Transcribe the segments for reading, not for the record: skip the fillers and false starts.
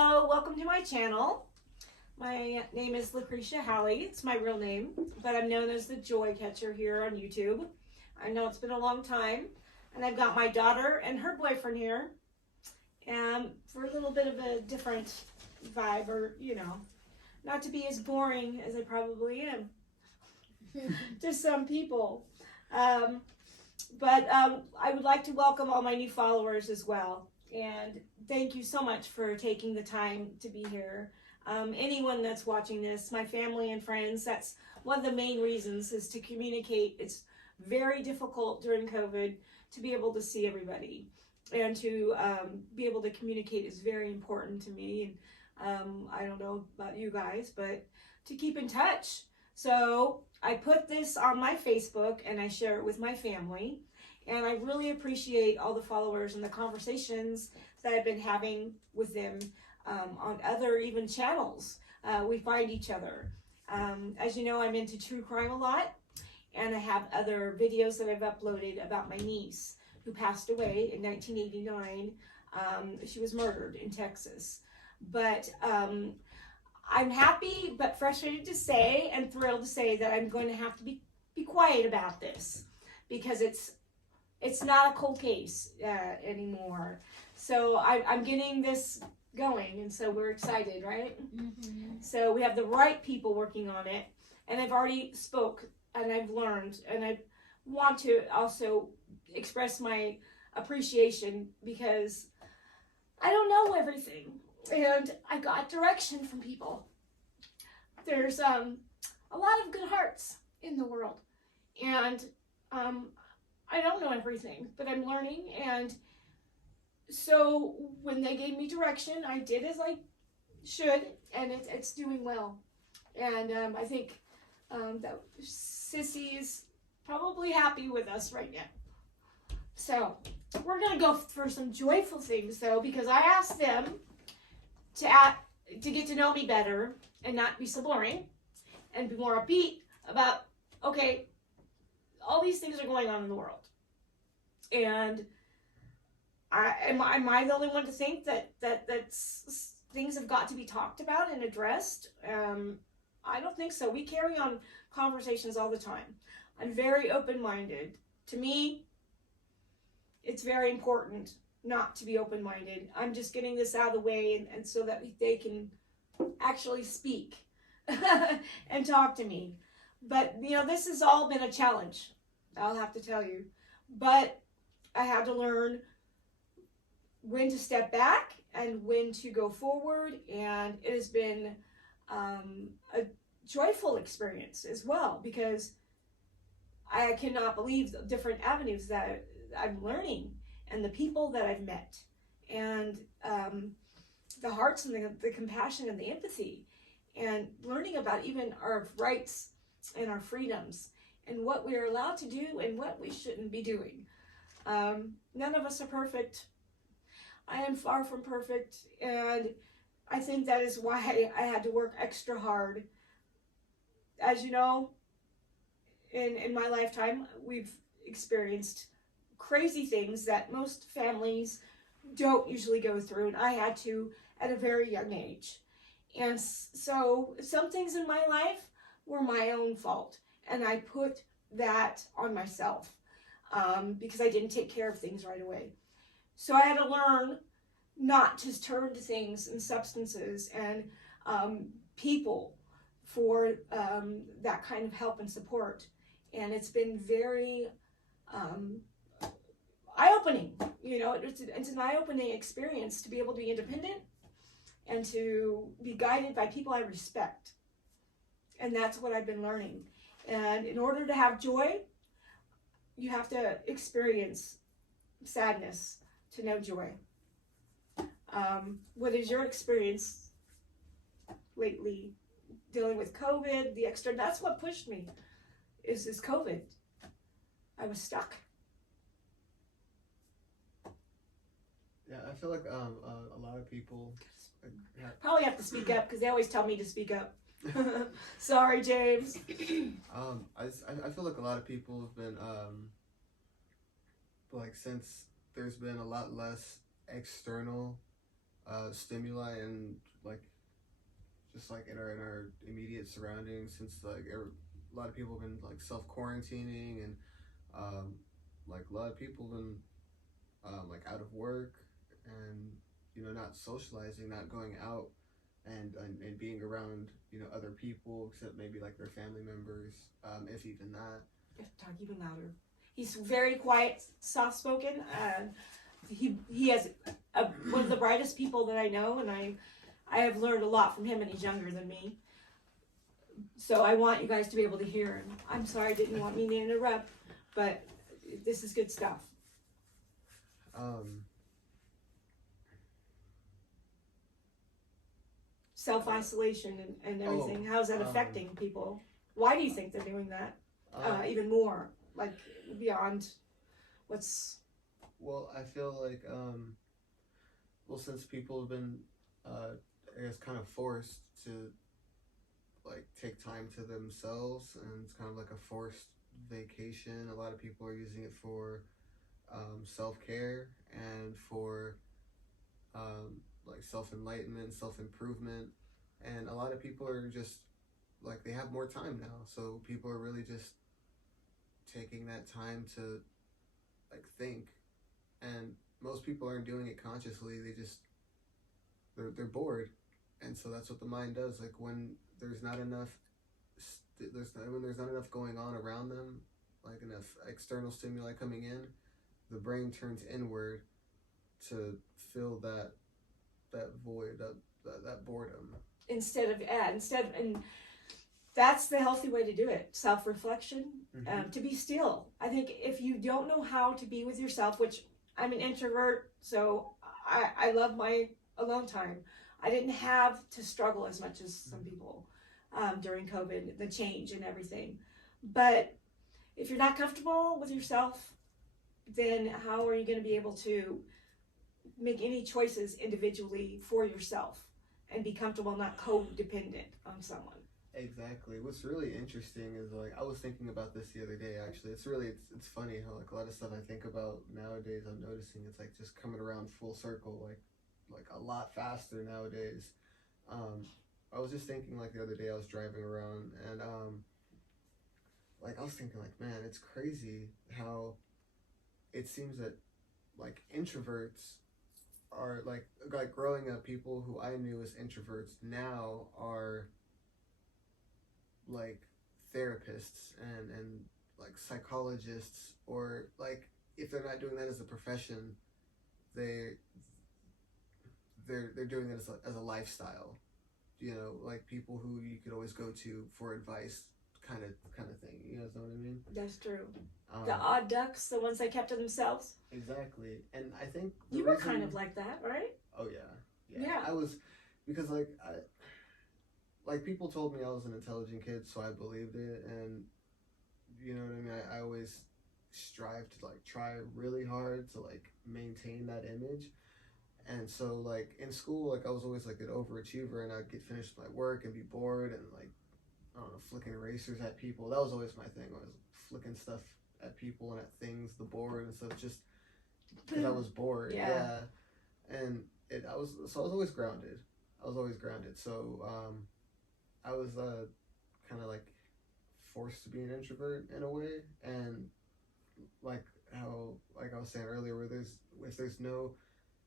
Hello, welcome to my channel. My name is Lucretia Halley. It's my real name, but I'm known as the Joy Catcher here on YouTube. I know it's been a long time, and I've got my daughter and her boyfriend here, and for a little bit of a different vibe, or not to be as boring as I probably am to some people. But I would like to welcome all my new followers as well. And thank you so much for taking the time to be here. Anyone that's watching this, my family and friends, that's one of the main reasons is to communicate. It's very difficult during COVID to be able to see everybody. And to be able to communicate is very important to me. And I don't know about you guys, but to keep in touch. So I put this on my Facebook and I share it with my family. And I really appreciate all the followers and the conversations that I've been having with them on other even channels. We find each other. As you know, I'm into true crime a lot. And I have other videos that I've uploaded about my niece who passed away in 1989. She was murdered in Texas. But I'm happy but frustrated to say and thrilled to say that I'm going to have to be quiet about this because it's not a cold case anymore. So I'm getting this going, and so we're excited, right? Mm-hmm. So we have the right people working on it, and I've already spoke and I've learned, and I want to also express my appreciation because I don't know everything, and I got direction from people. There's a lot of good hearts in the world, and I don't know everything, but I'm learning. And so when they gave me direction, I did as I should, and it's doing well. And I think that Sissy is probably happy with us right now. So we're gonna go for some joyful things though, because I asked them to get to know me better and not be so boring and be more upbeat about, okay, all these things are going on in the world. And am I the only one to think that things have got to be talked about and addressed? I don't think so. We carry on conversations all the time. I'm very open-minded. To me, it's very important not to be open-minded. I'm just getting this out of the way and so that they can actually speak and talk to me. But, this has all been a challenge, I'll have to tell you. But I had to learn when to step back and when to go forward. And it has been a joyful experience as well, because I cannot believe the different avenues that I'm learning and the people that I've met and the hearts and the compassion and the empathy, and learning about even our rights and our freedoms and what we are allowed to do and what we shouldn't be doing. None of us are perfect. I am far from perfect, and I think that is why I had to work extra hard. As you know, in my lifetime, we've experienced crazy things that most families don't usually go through, and I had to at a very young age. And so some things in my life were my own fault, and I put that on myself because I didn't take care of things right away. So I had to learn not to turn to things and substances and people for that kind of help and support. And it's been very eye-opening. It's an eye-opening experience to be able to be independent and to be guided by people I respect. And that's what I've been learning. And in order to have joy, you have to experience sadness to know joy. What is your experience lately dealing with COVID, that's what pushed me, is this COVID. I was stuck. Yeah, I feel like a lot of people probably have to speak up because they always tell me to speak up. Sorry, James. I feel like a lot of people have been since there's been a lot less external stimuli and like just like in our immediate surroundings, since like a lot of people have been like self quarantining, and like a lot of people have been like out of work, and not socializing, not going out, and being around other people except maybe like their family members, if even that. Talk even louder. He's very quiet, soft spoken. He has one of the brightest people that I know, and I have learned a lot from him, and he's younger than me. So I want you guys to be able to hear him. I'm sorry, I didn't want me to interrupt, but this is good stuff. Self-isolation and everything. How's that affecting people? Why do you think they're doing that? Even more, like beyond what's... Well, I feel like, well, since people have been, I guess, kind of forced to, like, take time to themselves, and it's kind of like a forced vacation. A lot of people are using it for self-care and for like self-enlightenment, self-improvement, and a lot of people are just like, they have more time now, so people are really just taking that time to like think, and most people aren't doing it consciously. They're bored, and so that's what the mind does. Like when there's not enough going on around them, like enough external stimuli coming in, the brain turns inward to fill that void, that boredom. And that's the healthy way to do it. Self-reflection, to be still. I think if you don't know how to be with yourself, which I'm an introvert, so I love my alone time. I didn't have to struggle as much as some people during COVID, the change and everything. But if you're not comfortable with yourself, then how are you going to be able to make any choices individually for yourself and be comfortable, not codependent on someone? Exactly. What's really interesting is, like, I was thinking about this the other day, actually. It's funny how like a lot of stuff I think about nowadays, I'm noticing it's like just coming around full circle, like a lot faster nowadays. I was just thinking, like, the other day I was driving around, and like I was thinking, like, man, it's crazy how it seems that like introverts are like growing up, people who I knew as introverts now are like therapists and like psychologists, or like if they're not doing that as a profession, they're doing it as a lifestyle, like people who you could always go to for advice, kind of thing. You know what I mean? That's true. The odd ducks, the ones that kept to themselves. Exactly. And I think you were kind of like that, right? Oh yeah. I was, because like people told me I was an intelligent kid, so I believed it, and you know what I mean. I always strive to like try really hard to like maintain that image, and so like in school, like I was always like an overachiever, and I'd get finished with my work and be bored, and like, I don't know, flicking erasers at people. That was always my thing. I was flicking stuff at people and at things, the board and stuff, just because I was bored. Yeah. And I was always grounded. So I was kind of like forced to be an introvert in a way, and like how, like I was saying earlier, if there's no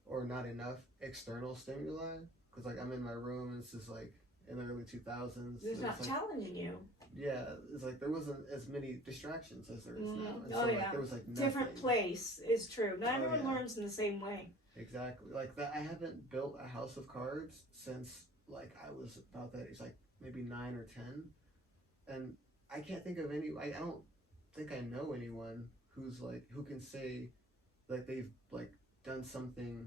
or not enough external stimuli, because like I'm in my room and it's just like in the early 2000s. It's not challenging you. Yeah, it's like there wasn't as many distractions as there is now. And so like, there was like nothing. Different place is true. Not everyone learns in the same way. Exactly. Like that, I haven't built a house of cards since like I was about that age, like maybe 9 or 10, and I can't think of any. I don't think I know anyone who can say like they've like done something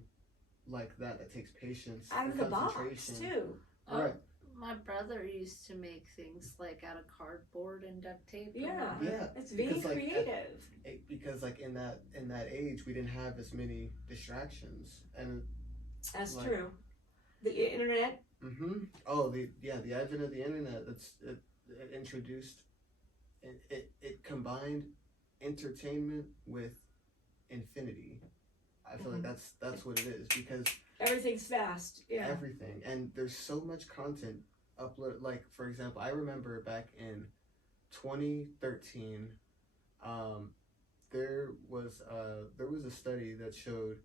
like that takes patience out of the box too. Right. My brother used to make things like out of cardboard and duct tape. Yeah, it's being because, creative. Because like in that age, we didn't have as many distractions, and that's like, true. The internet. Oh, the advent of the internet. It introduced, it combined entertainment with infinity. I feel like that's what it is, because Everything's fast. Yeah. everything, and there's so much content upload. Like, for example, I remember back in 2013, there was a study that showed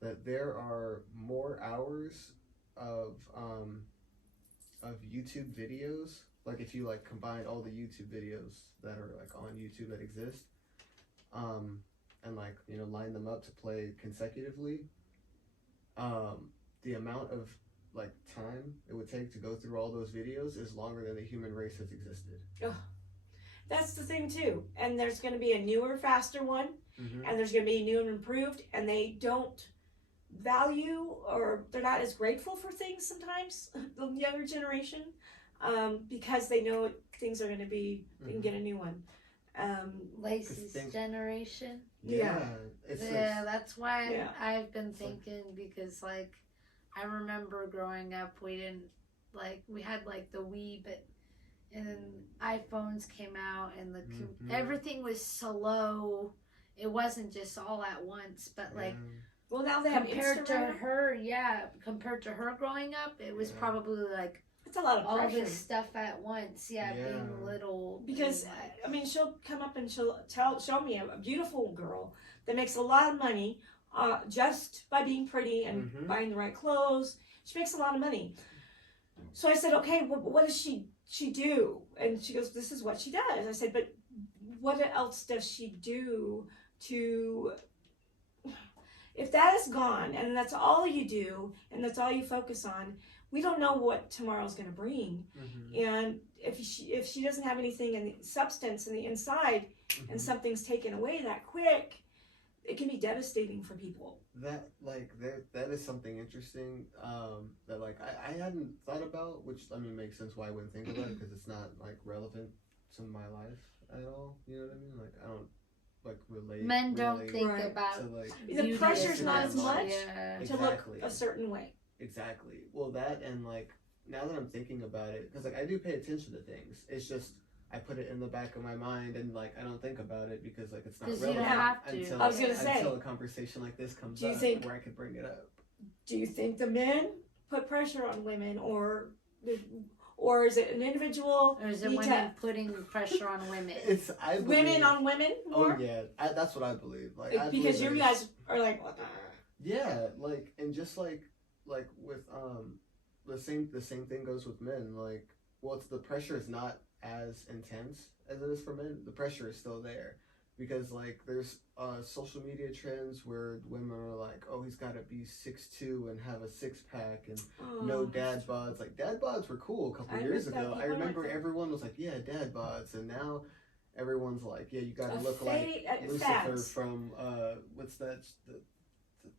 that there are more hours of YouTube videos. Like, if you like combine all the YouTube videos that are like on YouTube that exist, and like, you know, line them up to play consecutively, the amount of like time it would take to go through all those videos is longer than the human race has existed. That's the thing too. And there's going to be a newer, faster one, and there's going to be new and improved, and they don't value, or they're not as grateful for things sometimes, the younger generation, because they know things are going to be, they can get a new one. Lacey's generation. Yeah, That's why Yeah. I've been thinking, because like I remember growing up, we didn't we had like the Wii, but and then iPhones came out, and everything was slow. It wasn't just all at once, but like well, now they have compared to Instagram. compared to her growing up, it was probably like It's a lot of all pressure. this stuff at once. Being little. Because and, like, I mean, she'll come up and she'll show me a beautiful girl that makes a lot of money just by being pretty and buying the right clothes. She makes a lot of money. So I said, okay, what does she do? And she goes, this is what she does. I said, but what else does she do to? If that is gone and that's all you do and that's all you focus on, we don't know what tomorrow's going to bring. And if she doesn't have anything in the substance in the inside, and something's taken away that quick, it can be devastating for people. That is something interesting that like I hadn't thought about, which I mean makes sense why I wouldn't think about it, because it's not like relevant to my life at all. You know what I mean? Like I don't like relate. Men don't really think Right. about to, like, The pressure's not as much Yeah. to look Exactly. a certain way. Exactly. Well, that, and like now that I'm thinking about it, because like I do pay attention to things. It's just I put it in the back of my mind, and like I don't think about it because like it's not 'Cause you relevant don't have to. until I was gonna say, until a conversation like this comes do you up think- where I could bring it up. Do you think the men put pressure on women, or is it an individual? Or is it need women putting pressure on women? It's I believe, Women on women more? Oh yeah, that's what I believe. Like I Because believe you there's- guys are like, Yeah, like, and just like with the same thing goes with men. Like, well, it's the pressure is not as intense as it is for men. The pressure is still there because like there's social media trends where women are like, oh, he's got to be 6'2" and have a 6-pack and no dad bods. Like dad bods were cool a couple I years miss that. ago. I People remember like that. everyone was like, yeah, dad bods, and now everyone's like, yeah, you got to A look like Lucifer fads. from what's that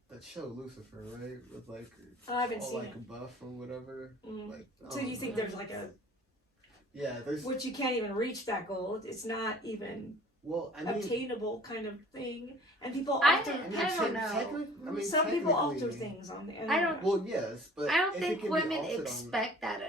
that show Lucifer, right? With like I haven't all seen like it. buff or whatever. Mm. Like So you think there's like a, yeah, there's which you can't even reach that goal. It's not even well, I mean, obtainable kind of thing, and people I alter. don't- I don't know. Some people alter technically- things on the I internet. don't- Well, yes, but I don't if it think can be women altered on- expect that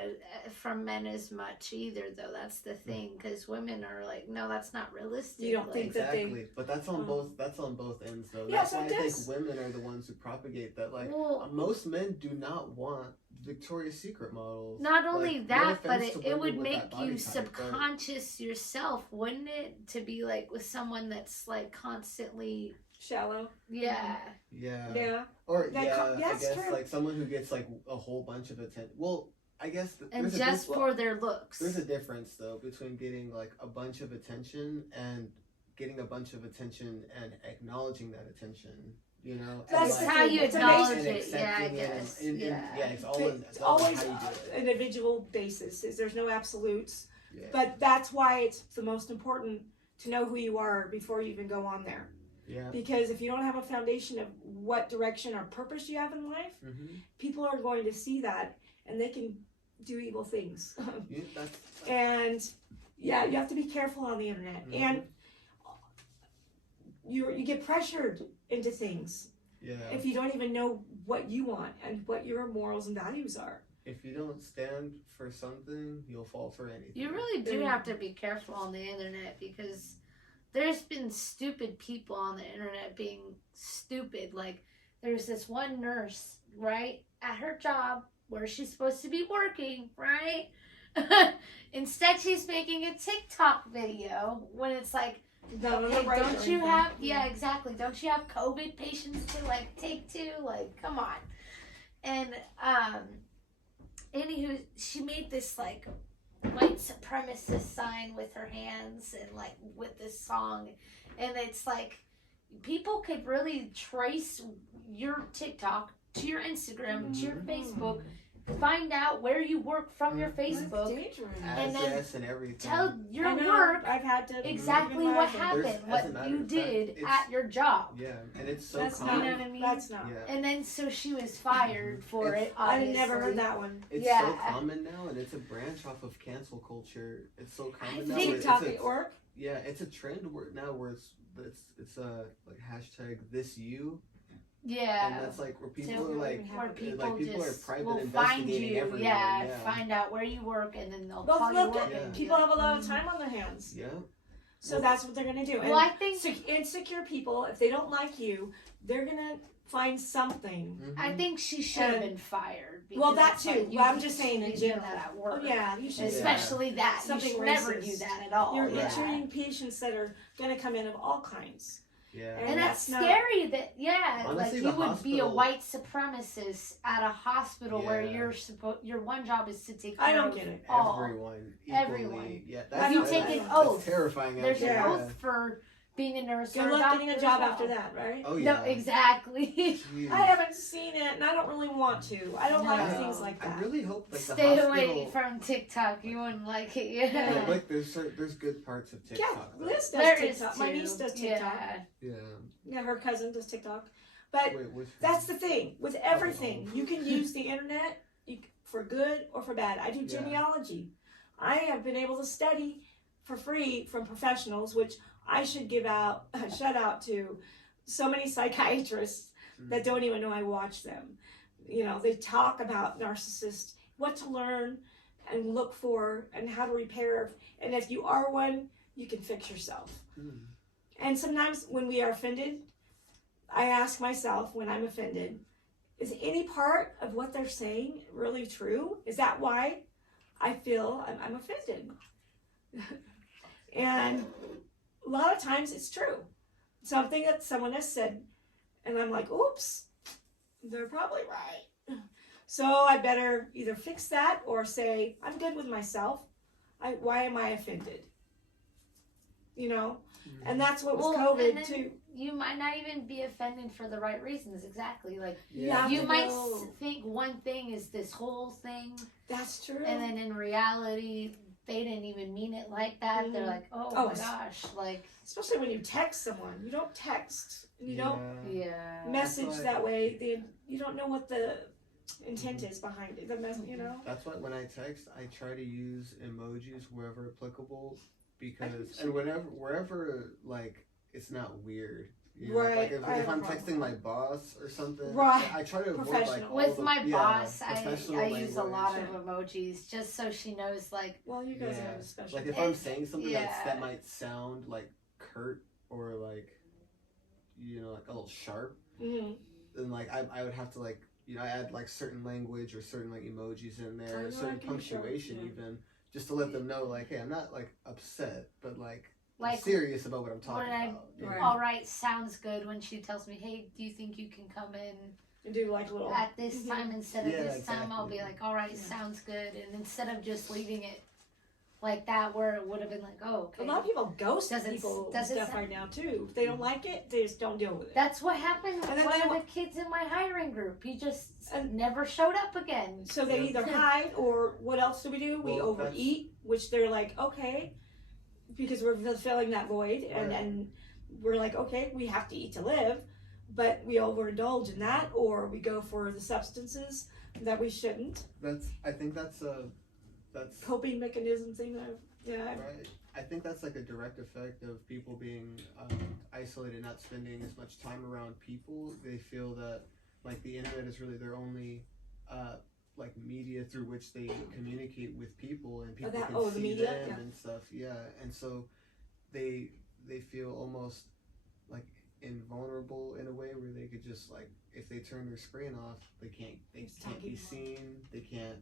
from men as much either, though. That's the thing, because women are like, no, that's not realistic. You don't think that they- Exactly, but that's on both. That's on both ends, though. Yeah, That's so why it I does. think women are the ones who propagate that. Like Well, most men do not want Victoria's Secret models. not only Like, no that, but offense to it women would with make that body you type, but- subconscious yourself, wouldn't it? To be like with someone that's like constantly, Shallow. yeah. Yeah. Yeah. Or That yeah, I that's guess true. like someone who gets like a whole bunch of attention. Well, I guess And there's a just for their looks. there's a difference though between getting like a bunch of attention and getting a bunch of attention and acknowledging that attention. You know, That's and, the how thing. you It's acknowledge and it. Yeah, I accepting it guess. and, Yeah. it's all But in, it's it's all in always how you do it. an individual basis. There's no absolutes. Yeah. But that's why it's the most important to know who you are before you even go on there. Yeah. Because if you don't have a foundation of what direction or purpose you have in life, Mm-hmm. people are going to see that and they can do evil things. Yeah, that's And yeah, you have to be careful on the internet. Mhm. And you get pressured into things yeah. if you don't even know what you want and what your morals and values are. If you don't stand for something, you'll fall for anything. You really do have to be careful on the internet, because there's been stupid people on the internet being stupid. Like, there's this one nurse, right, at her job where she's supposed to be working, right? Instead, she's making a TikTok video when it's like, okay, don't you have, yeah, exactly. Don't you have COVID patients to, like, take to? Like, come on. And, anywho, she made this, like, white supremacist sign with her hands and, like, with this song. And it's like, people could really trace your TikTok to your Instagram, to your Facebook, find out where you work from your Facebook, and then and everything. tell your I know, work I've had to exactly even what imagine. happened, As a what matter you of fact, did it's- at your job. Yeah, and it's so That's You common. know what I mean? That's not. Yeah, And then so she was fired for It's- it. I Obviously. never heard that one. it's Yeah. so common now, and it's a branch off of cancel culture. It's so common now. where TikTok it's at work. Yeah, it's a trend now where it's like hashtag this you, and Yeah. that's like where people So are like, Where people people are just private will find investigating you, everyone. yeah, find out where you work, and then they'll Well, call look, you up. Yeah. and do people it. have a lot of time on their hands, Yeah. so Well- that's what they're gonna do. Well, I think Insecure people, if they don't like you, they're gonna find something. Mhm. I think she should have And- been fired. Well, because that it's too. like, you Well, I'm just shouldn't saying in be doing general. that at work. Oh yeah, you should. Especially that. Something you should never racist. do that at all. You're Yeah. treating patients that are gonna come in of all kinds. Yeah. And that's that's not- scary that, yeah, Honestly, like the you would be a hospital- white supremacist at a hospital where Yeah. your one job is to take I care don't of get it. all. Everyone. Everyone. Equally. Yeah. Have you I take don't- an that's oath? That's terrifying. There's an actually. oath for being a nurse or Good a luck doctor getting a as job well. after that, right? Oh yeah. No, exactly. Jeez. I haven't seen it, and I don't really want to. I don't like No. things like I that. really hope like the Stay hospital. away from TikTok. You wouldn't like it. Yeah. Yeah. Like there's good parts of Yeah, TikTok. though. Liz does There is TikTok. My too. niece does TikTok. Yeah. Yeah. Yeah, her cousin does TikTok. But Wait, which that's the thing with everything. You can use the internet for good or for bad. I do Yeah. genealogy. I have been able to study for free from professionals, which I should give out a shout out to so many psychiatrists that don't even know I watch them. You know, they talk about narcissists, what to learn and look for, and how to repair. And if you are one, you can fix yourself. Mm. And sometimes when we are offended, I ask myself when I'm offended, is any part of what they're saying really true? Is that why I feel I'm offended? And a lot of times it's true. Something that someone has said, and I'm like, oops, they're probably right. So I better either fix that or say, I'm good with myself. Why am I offended? You know? And that's what was Well, and COVID then too. You might not even be offended for the right reasons. Exactly. Like Yeah. you might know. think one thing is this whole thing, That's true. and then in reality, they didn't even mean it like that. They're Mhm. like, oh Oh, my gosh, like Especially when you text someone, you don't text. You don't yeah. message That's why- that way. You don't know what the intent is behind it. You know. That's why when I text, I try to use emojis wherever applicable, because see and wherever like it's not weird. You know? Right, Like if I have a I'm problem. texting my boss or something, Right, I try to avoid like professional. all With the, my boss, professional I use a lot language. of emojis just so she knows, like, Well, you guys Yeah. have a special. Like if It- I'm saying something yeah. that might sound like curt or like, you know, like a little sharp, Mhm. then like I would have to like, you know, I add like certain language or certain like emojis in I there, know, certain I can show, punctuation yeah. even, just to let them know like, hey, I'm not like upset, but like I'm like serious about what I'm talking when I- about. you know? Right. all right, sounds good when she tells me, hey, do you think you can come in And do like little. at this Mhm. time instead of Yeah, this time? I'll be exactly. like, all right, Yeah. sounds good. And instead of just leaving it like that, where it would have been like, oh, okay. A lot of people ghost Does it- people and does it stuff sound- right now too. If they don't like it, they just don't deal with it. That's what happened with And then one they of wa- the kids in my hiring group. He just And- never showed up again. So they Yeah. either hide or what else do? We Well, that's- overeat, which they're like, okay, because we're fulfilling that void, and, Right. and we're like, okay, we have to eat to live, but we overindulge in that, or we go for the substances that we shouldn't. I think that's Coping mechanism thing. Yeah. right. I think that's like a direct effect of people being isolated, not spending as much time around people. They feel that like the internet is really their only like media through which they communicate with people, and people can the see media, them yeah. and stuff. Yeah, and so they they feel almost like invulnerable in a way where they could just like if they turn their screen off, they can't be seen, they can't.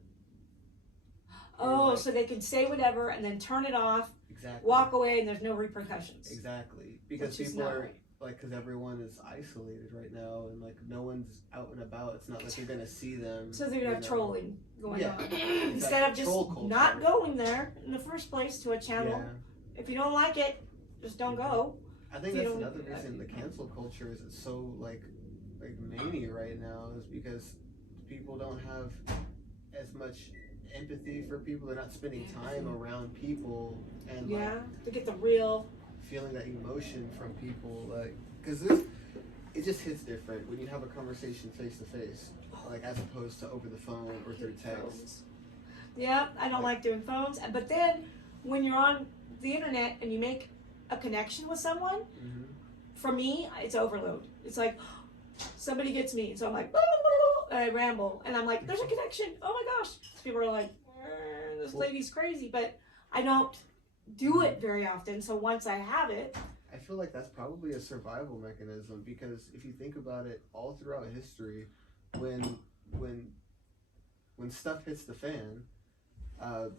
Oh, like, so they can say whatever and then turn it off, exactly. walk away, and there's no repercussions. Exactly, because Which is people not are right. like, because everyone is isolated right now, and like no one's out and about. It's not like you're gonna see them. So they're gonna have trolling going Yeah, on instead of just Troll culture. not going there in the first place to a channel. Yeah. If you don't like it, just don't go. I think You that's don't- another reason the cancel culture is so like mania right now is because people don't have as much empathy for people. They're not spending time around people and like Yeah, to get the real. feeling that emotion from people, like because it just hits different when you have a conversation face to face, like as opposed to over the phone or through text. Phones. Yeah, I don't like doing phones. But then when you're on the internet and you make a connection with someone, Mm-hmm. for me, it's overload. It's like somebody gets me, so I'm like, and I ramble, and I'm like, there's a connection. Oh my gosh! People are like, this lady's crazy, but I don't do it very often. So once I have it, I feel like that's probably a survival mechanism because if you think about it, all throughout history, when stuff hits the fan, the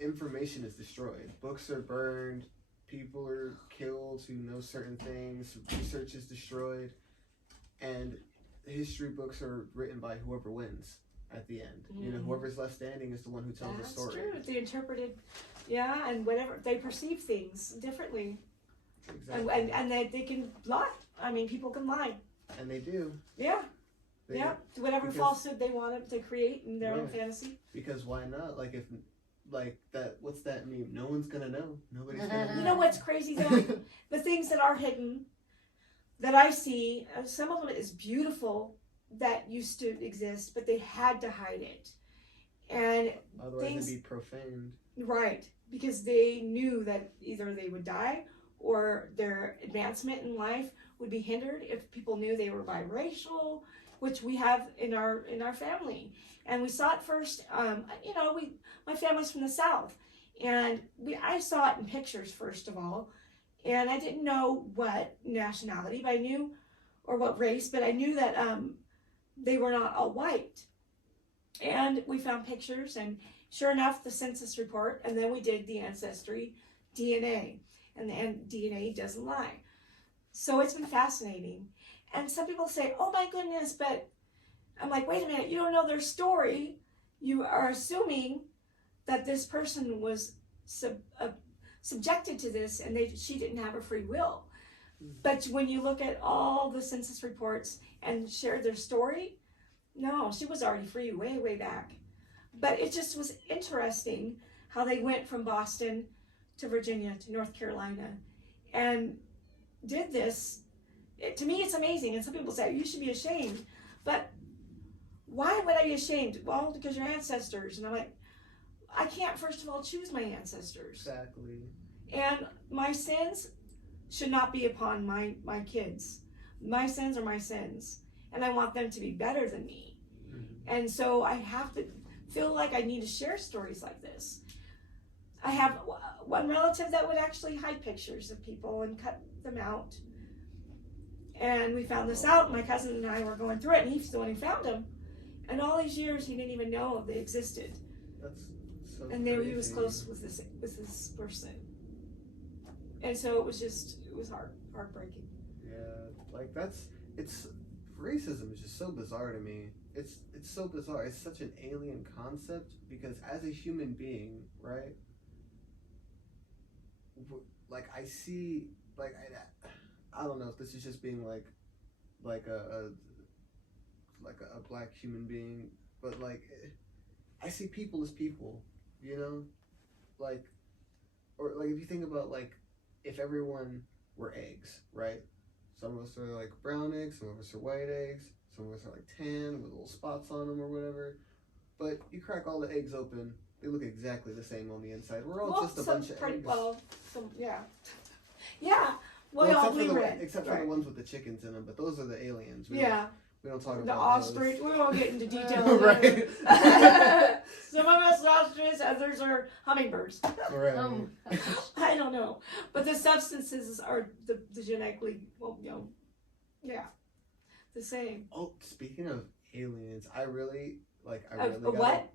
information is destroyed. Books are burned. People are killed who know certain things. Research is destroyed, and history books are written by whoever wins at the end. You know, whoever's left standing is the one who tells the story. That's true. They interpreted, yeah, and whatever they perceive things differently, Exactly. and they can lie. I mean, people can lie. And they do. Yeah, They, yeah. Whatever because- falsehood they want to create in their own Right. fantasy. Because why not? Like if, like that. What's that meme? No one's gonna know. Nobody's gonna know. You know what's crazy though? The things that are hidden, that I see, some of them is beautiful that used to exist, but they had to hide it. And Otherwise, things- it'd be profaned. right, because they knew that either they would die or their advancement in life would be hindered if people knew they were biracial, which we have in our family. And we saw it first. You know, my family's from the South, and I saw it in pictures first of all, and I didn't know what nationality, but I knew, or what race, but I knew that they were not all white. And we found pictures, and sure enough, the census report, and then we did the ancestry DNA, and the DNA doesn't lie. So it's been fascinating. And some people say, oh my goodness, but I'm like, wait a minute, you don't know their story. You are assuming that this person was subjected to this and she didn't have a free will. But when you look at all the census reports and share their story, no, she was already free way, way back. But it just was interesting how they went from Boston to Virginia to North Carolina and did this. To me, it's amazing. And some people say, you should be ashamed. But why would I be ashamed? Well, because your ancestors. And I'm like, I can't, first of all, choose my ancestors. Exactly. And my sins should not be upon my kids. My sins are my sins. And I want them to be better than me. Mm-hmm. And so I have to feel like I need to share stories like this. I have one relative that would actually hide pictures of people and cut them out. And we found this out. My cousin and I were going through it, and he's the one who found them. And all these years, he didn't even know they existed. That's so. And crazy. he was close with this person. And so it was heartbreaking. Yeah, like it's racism is just so bizarre to me. It's so bizarre. It's such an alien concept because as a human being, right? Like I see, like I don't know if this is just being like a black human being, but like I see people as people, you know, like, or like if you think about like if everyone were eggs, right? Some of us are like brown eggs, some of us are white eggs, some of us are like tan with little spots on them or whatever. But you crack all the eggs open, they look exactly the same on the inside. We're all just a bunch of eggs. Yeah. Yeah. Well, except we read. except for the ones with the chickens in them, but those are the aliens. Yeah. We don't talk The about ostrich. those. We won't get into details. Right. Some of us are ostriches, others are hummingbirds. Right. I don't know, but the substances are the genetically, well, yeah, the same. Oh, speaking of aliens, I really What?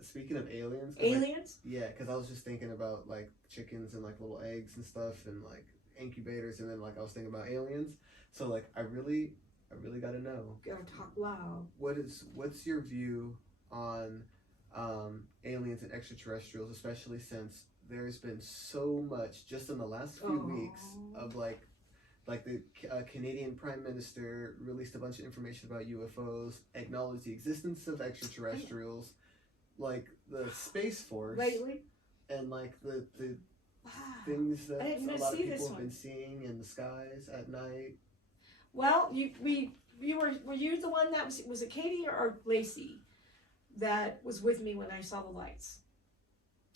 Speaking of aliens, 'cause, like, Aliens? yeah, because I was just thinking about like chickens and like little eggs and stuff and like incubators, and then like I was thinking about aliens. So like I really got to know, Gotta talk loud. what's your view on aliens and extraterrestrials, especially since there's been so much just in the last few weeks of like the Canadian Prime Minister released a bunch of information about UFOs, acknowledged the existence of extraterrestrials, like the Space Force, Lately? and like the Wow. things that I didn't a even lot of see this people have one. been seeing in the skies at night. Well, were you the one that was it Katie or Lacey that was with me when I saw the lights?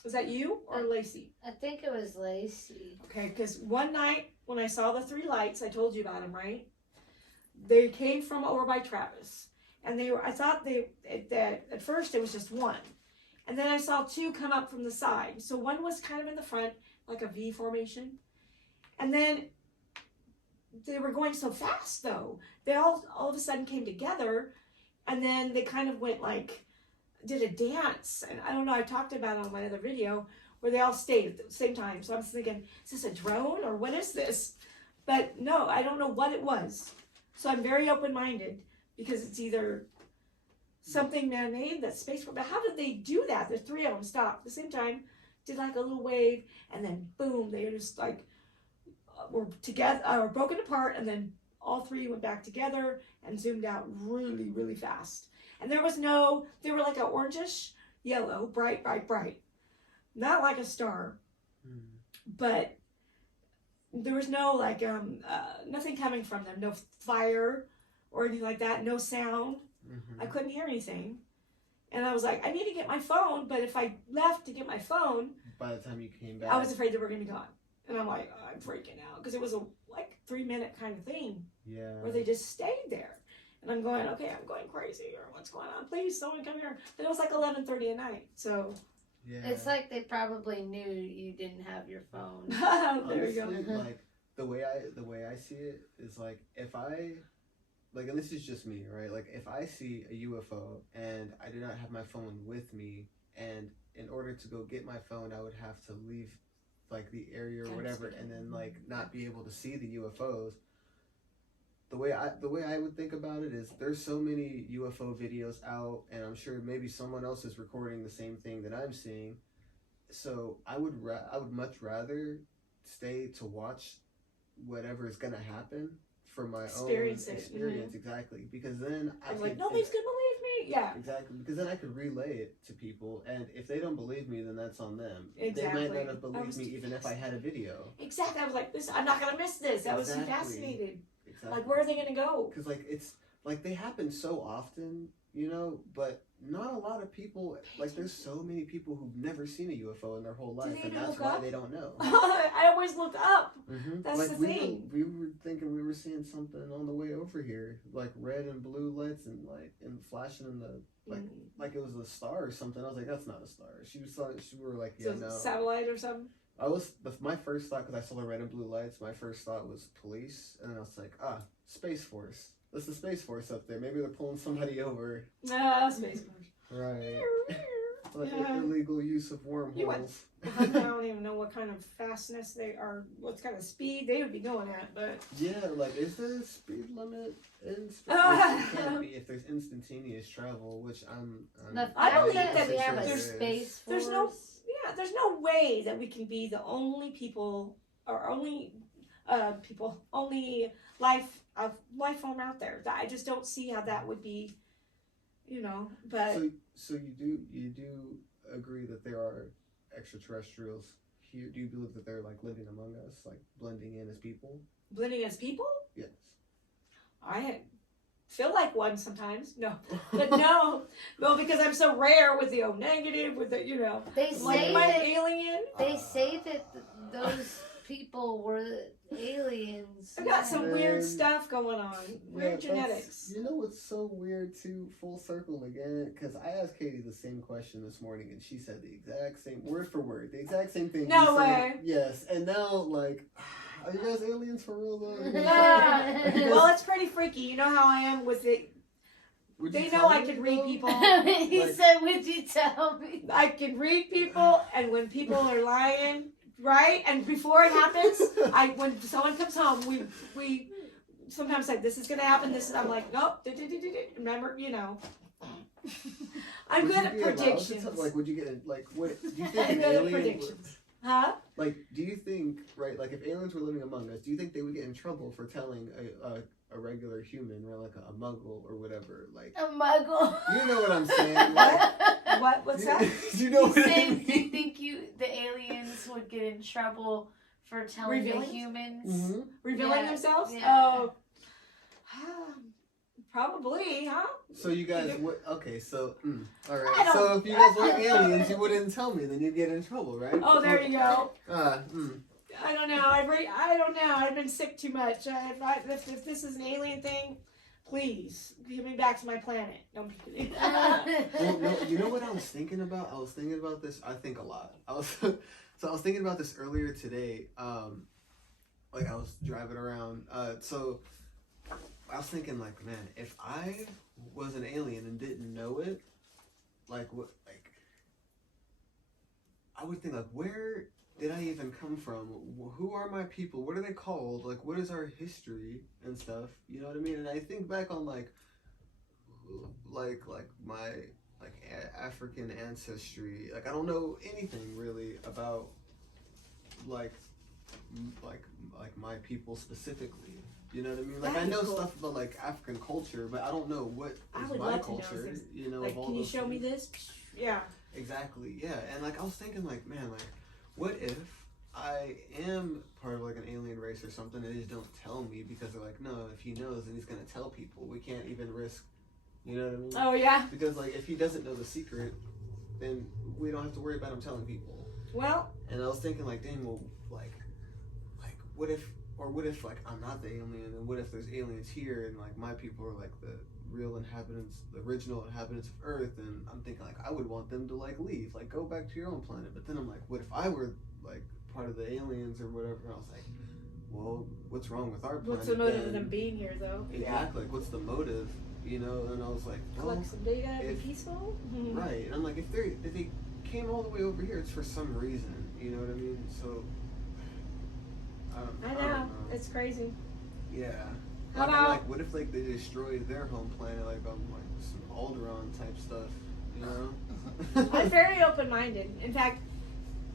Was that you or Lacey? I think it was Lacey. Okay, because one night when I saw the 3 lights, I told you about them, right? They came from over by Travis, and I thought that at first it was just one, and then I saw 2 come up from the side. So one was kind of in the front, like a V formation, and then they were going so fast though. They all of a sudden came together, and then they kind of went like did a dance, and I don't know. I talked about it on my other video where they all stayed at the same time. So I was thinking, is this a drone or what is this? But no, I don't know what it was. So I'm very open-minded because it's either something man-made, that's space. But how did they do that? The 3 of them stopped at the same time, did like a little wave, and then boom, they just like were together or broken apart, and then all 3 went back together and zoomed out really, really fast. And they were like a orangish yellow, bright, bright, bright. Not like a star, but there was no like nothing coming from them, no fire or anything like that, no sound. Mm-hmm. I couldn't hear anything, and I was like, I need to get my phone. But if I left to get my phone, By the time you came back, I was afraid they were gonna be gone, and I'm like, I'm freaking out because it was a like 3-minute kind of thing where they just stayed there, and I'm going, okay, I'm going crazy or what's going on? Please, someone come here. But it was like 11:30 at night, so. Yeah. It's like they probably knew you didn't have your phone. There you go. Honestly, like the way I see it is like if I like, and this is just me, right? Like if I see a UFO and I do not have my phone with me, and in order to go get my phone, I would have to leave like the area or whatever, and then like not be able to see the UFOs. The way I would think about it is there's so many UFO videos out, and I'm sure maybe someone else is recording the same thing that I'm seeing. So I would much rather stay to watch whatever is gonna happen for my own experience, exactly. Because then I'm like, nobody's gonna believe me. Yeah. Exactly, because then I could relay it to people, and if they don't believe me, then that's on them. Exactly. They might not have believed me even if I had a video. Exactly. I was like, I'm not gonna miss this. I was Exactly. fascinated. Exactly. Like, where are they gonna go? Because like it's like they happen so often, but not a lot of people. Like there's so many people who've never seen a UFO in their whole life, and that's why they don't know. I always look up. Mm-hmm. That's like the we thing. we were thinking we were seeing something on the way over here, like red and blue lights and flashing in the like it was a star or something. I was like, that's not a star. We were like, yeah, no. Satellite or something. My first thought, because I saw the red and blue lights, my first thought was police, and then I was like, Space Force. That's the Space Force up there. Maybe they're pulling somebody over. Space Force. Right. Like illegal use of wormholes. I don't even know what kind of fastness they are, what kind of speed they would be going at, but. Yeah, like, is there a speed limit in space? It can't be if there's instantaneous travel, which I don't think that we have a there's space force. There's no way that we can be the only people, or only life form out there. I just don't see how that would be, but. So you do agree that there are extraterrestrials here? Do you believe that they're like living among us, like blending in as people? Blending as people? Yes. I feel like one sometimes. No, but no, because I'm so rare with the O negative, with the They say like my that alien. they say that those people were aliens. I got some weird Man. stuff going on. Weird Yeah, that's- genetics. You know what's so weird too? Full circle again, because I asked Katie the same question this morning, and she said the exact same word for word, the exact same thing. No you said. way. Yes, and now like, are you guys aliens for real though? You know what I'm Yeah. saying? Are you Well, guys- it's pretty freaky. You know how I am with it. would you They tell know I me, can read though? people. He Like- said, "Would you tell me?" I can read people, and when people are lying, right? And before it happens, when someone comes home, we sometimes say this is gonna happen. I'm like, nope. Remember, you know. I'm Would good you at be allowed to predictions. tell- like, would you get like what? Do you I'm think an good at alien? predictions. Huh? Like, do you think right? Like, if aliens were living among us, do you think they would get in trouble for telling a regular human, or like a muggle or whatever? Like, A muggle. you know what I'm saying? Like, What's that? you know He's what I saying, do you mean? think the aliens would get in trouble for telling Revealing? the humans? Mm-hmm. Revealing Yeah, themselves? yeah. Oh. Probably, huh? So you guys, what? Okay, so all I right. don't- So if you guys were aliens, you wouldn't tell me. Then you'd get in trouble, right? Oh, there you go. I I don't know. I don't know. I've been sick too much. If this is an alien thing, please give me back to my planet. Don't be kidding. Well, no, you know what I was thinking about? I was thinking about this. I think a lot. I was thinking about this earlier today. Like I was driving around. So I was thinking, like, man, if I was an alien and didn't know it, like what, like, I would think, like, where did I even come from? Who are my people? What are they called? Like, what is our history and stuff? You know what I mean? And I think back on like my African ancestry. Like, I don't know anything really about like my people specifically. You know what I mean? Like, I That'd be know cool. stuff about like African culture, but I don't know what I is would my love to know culture. things. You know, Like, of all can you those show me things. this? Yeah. Exactly, yeah. And like I was thinking, like, man, like, what if I am part of like an alien race or something, and they just don't tell me because they're like, no, if he knows, then he's gonna tell people. We can't even risk, you know what I mean? Oh yeah. Because like if he doesn't know the secret, then we don't have to worry about him telling people. Well, And I was thinking, like, dang, well, like what if like I'm not the alien, and what if there's aliens here, and like my people are like the real inhabitants, the original inhabitants of Earth, and I'm thinking, like, I would want them to like leave, like go back to your own planet. But then I'm like, what if I were like part of the aliens or whatever? And I was like, well, what's wrong with our planet? what's the motive of then? them being here, though? Exactly, like, what's the motive? You know? And I was like, well, Collect some data and if- be peaceful. right. And I'm like, if they came all the way over here, it's for some reason. You know what I mean? So I don't know. It's crazy. Yeah. How Like, about- like, what if like they destroyed their home planet, like on like some Alderaan type stuff, you know? I'm very open-minded. In fact,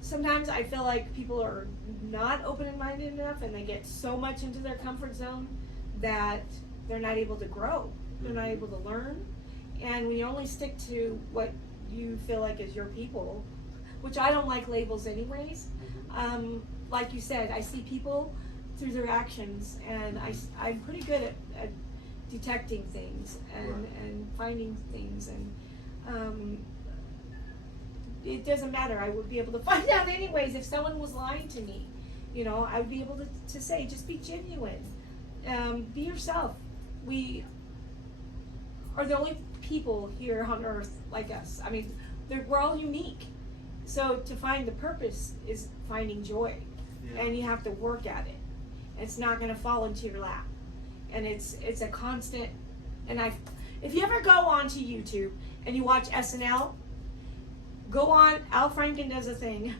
sometimes I feel like people are not open-minded enough, and they get so much into their comfort zone that they're not able to grow. They're not able to learn. And when you only stick to what you feel like is your people, which I don't like labels anyways. Like you said, I see people through their actions, and I'm pretty good at detecting things and finding things, and it doesn't matter. I would be able to find out anyways if someone was lying to me. You know, I would be able to say, just be genuine, be yourself. We are the only people here on Earth like us. I mean, we're all unique. So to find the purpose is finding joy, Yeah. and you have to work at it. It's not going to fall into your lap, and it's a constant. And if you ever go onto YouTube and you watch SNL, go on. Al Franken does a thing.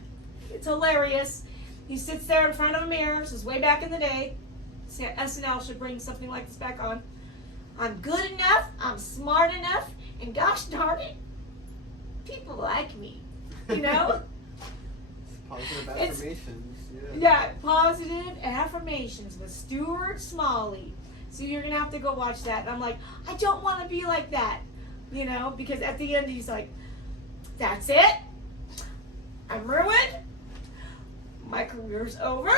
It's hilarious. He sits there in front of a mirror. This is way back in the day. SNL should bring something like this back on. I'm good enough. I'm smart enough, and gosh darn it, people like me. You know? Positive It's- affirmations. Yeah. Yeah, positive affirmations with Stuart Smalley. So you're gonna have to go watch that. And I'm like, I don't want to be like that, you know, because at the end he's like, that's it. I'm ruined. My career's over.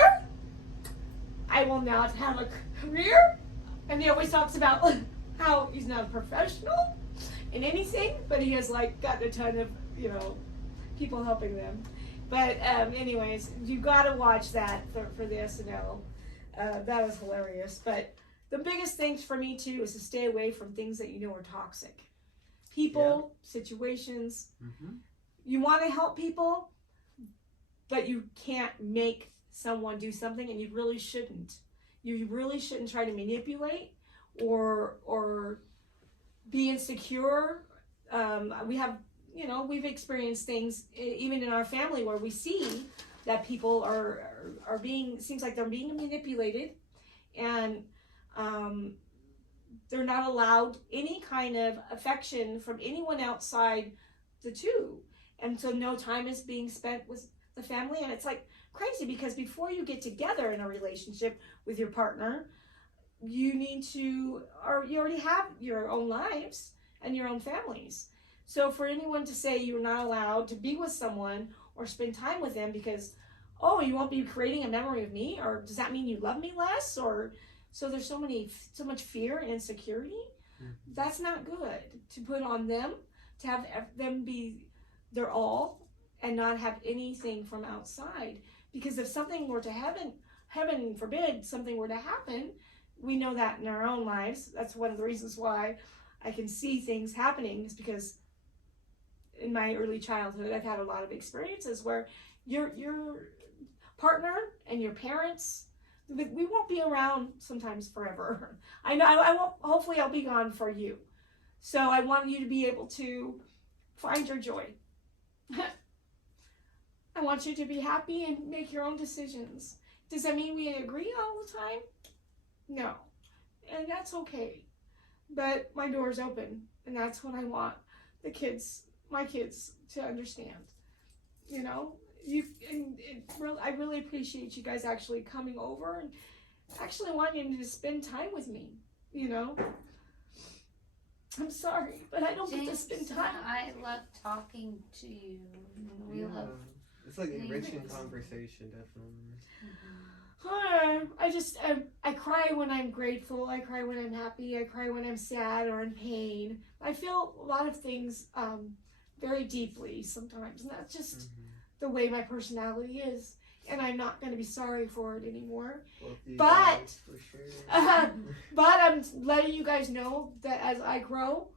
I will not have a career. And he always talks about how he's not a professional in anything, but he has like gotten a ton of, you know, people helping them. But anyways, you got to watch that for the SNL. That was hilarious. But the biggest things for me too is to stay away from things that you know are toxic. People, situations. Mm-hmm. You want to help people, but you can't make someone do something, and you really shouldn't. You really shouldn't try to manipulate or be insecure. We've experienced things even in our family where we see that people are being, seems like they're being manipulated, and they're not allowed any kind of affection from anyone outside the two. And so no time is being spent with the family, and it's like crazy because before you get together in a relationship with your partner, you need to, or you already have your own lives and your own families. So for anyone to say you're not allowed to be with someone or spend time with them because, oh, you won't be creating a memory of me, or does that mean you love me less? Or so there's so much fear and insecurity. Mm-hmm. That's not good to put on them, to have them be their all and not have anything from outside. Because if something were to heaven forbid, something were to happen, we know that in our own lives. That's one of the reasons why I can see things happening, is because in my early childhood, I've had a lot of experiences where your partner and your parents, we won't be around sometimes forever. I know I won't. Hopefully, I'll be gone for you. So I want you to be able to find your joy. I want you to be happy and make your own decisions. Does that mean we agree all the time? No. And that's okay. But my door's open, and that's what I want my kids to understand. You know, I really appreciate you guys actually coming over and actually wanting to spend time with me, you know. I'm sorry, but I don't get to spend time. I love talking to you. We love. It's like enriching conversation, definitely. I cry when I'm grateful. I cry when I'm happy. I cry when I'm sad or in pain. I feel a lot of things very deeply sometimes, and that's just the way my personality is. And I'm not going to be sorry for it anymore. But, for sure. but I'm letting you guys know that as I grow,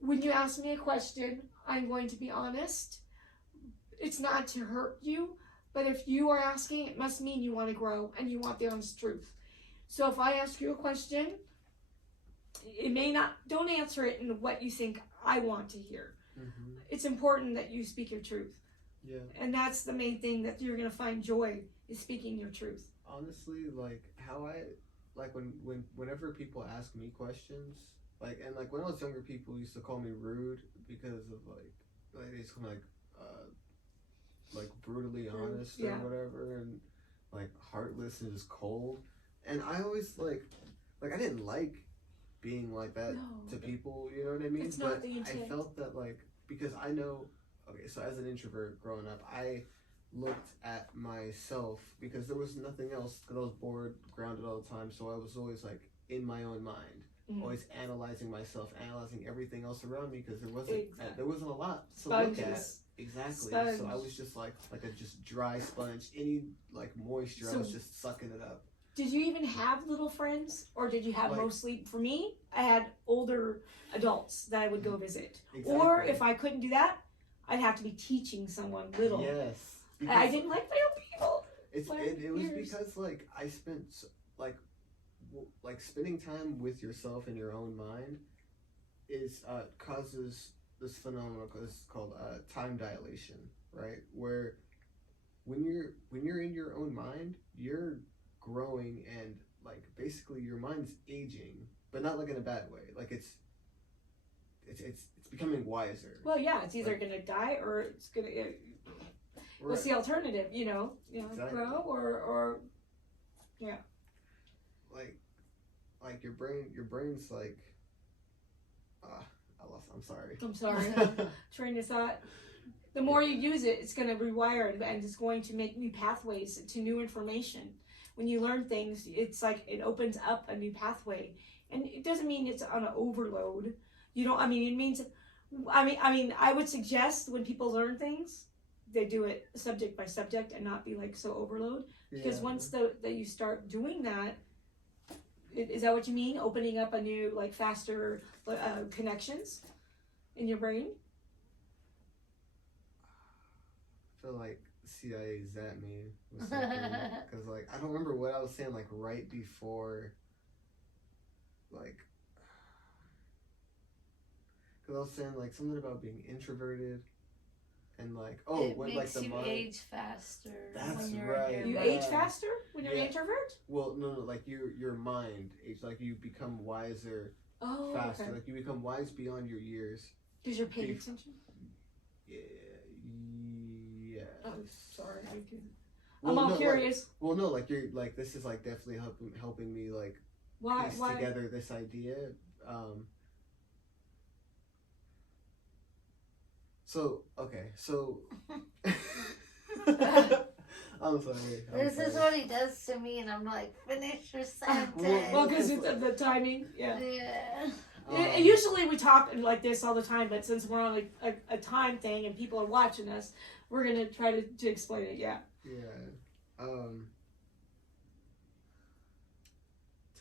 when you ask me a question, I'm going to be honest. It's not to hurt you, but if you are asking, it must mean you want to grow and you want the honest truth. So if I ask you a question, it may not, don't answer it in what you think I want to hear. Mm-hmm. It's important that you speak your truth. Yeah. And that's the main thing that you're going to find joy, is speaking your truth. Honestly, whenever people ask me questions, when I was younger, people used to call me rude because of they used to call me brutally honest or whatever, and heartless and just cold. And I always I didn't like being like that to people, you know what I mean? It's not the intent. I felt that because I know, okay, so as an introvert growing up, I looked at myself because there was nothing else, because I was bored, grounded all the time, so I was always in my own mind, always analyzing myself, analyzing everything else around me, because there wasn't a lot to look at. Exactly. Sponge. So I was just like a just dry sponge. Any moisture, I was just sucking it up. Did you even have little friends, or did you have mostly? For me, I had older adults that I would go visit. Exactly. Or if I couldn't do that, I'd have to be teaching someone little. Yes. I didn't like my own people. It was because I spent spending time with yourself in your own mind is causes this phenomenon called time dilation, right? Where when you're in your own mind, you're growing, and basically your mind's aging, but not in a bad way. It's becoming wiser. Well, yeah, it's either gonna die or it's gonna. What's the alternative? Exactly. Grow or yeah. Your brain's I'm sorry. Train of thought. The more you use it, it's going to rewire it, and it's going to make new pathways to new information. When you learn things, it's it opens up a new pathway, and it doesn't mean it's on an overload. It means, I would suggest when people learn things, they do it subject by subject and not be like so overload. Because Yeah. once that you start doing that, is that what you mean? Opening up a new, like, faster connections in your brain? I feel like CIA zapped me with something. Because, like, I don't remember what I was saying, like, right before, like, because I was saying, like, something about being introverted. And like, oh, it when makes like the you mind. age faster. That's when you're right. in You your age mind. faster when you're an Yeah. introvert? Well, no, like your mind age, like you become wiser Oh, faster. okay. Like you become wise beyond your years. Because you're paying Bef- attention? Yeah. Yes. Oh, sorry. Well, I'm all no, curious. Like, no, like you're like this is like definitely helping me like Why? piece Why? together this idea. So okay, so I'm sorry. This is what he does to me, and I'm like, finish your sentence. Well, because it's the timing. Yeah. Yeah. Usually we talk like this all the time, but since we're on like a time thing and people are watching us, we're gonna try to explain it. Yeah. Yeah.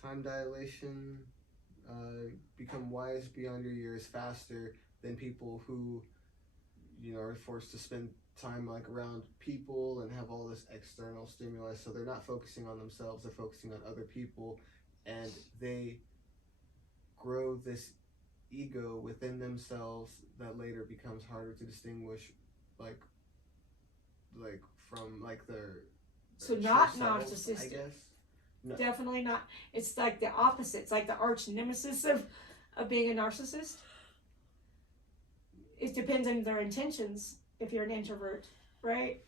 Time dilation. Become wise beyond your years faster than people who, you know, are forced to spend time like around people and have all this external stimuli. So they're not focusing on themselves; they're focusing on other people, and they grow this ego within themselves that later becomes harder to distinguish, like from like their So true not selves, I narcissistic. guess. No. Definitely not. It's like the opposite. It's like the arch nemesis of being a narcissist. It depends on their intentions. If you're an introvert, right?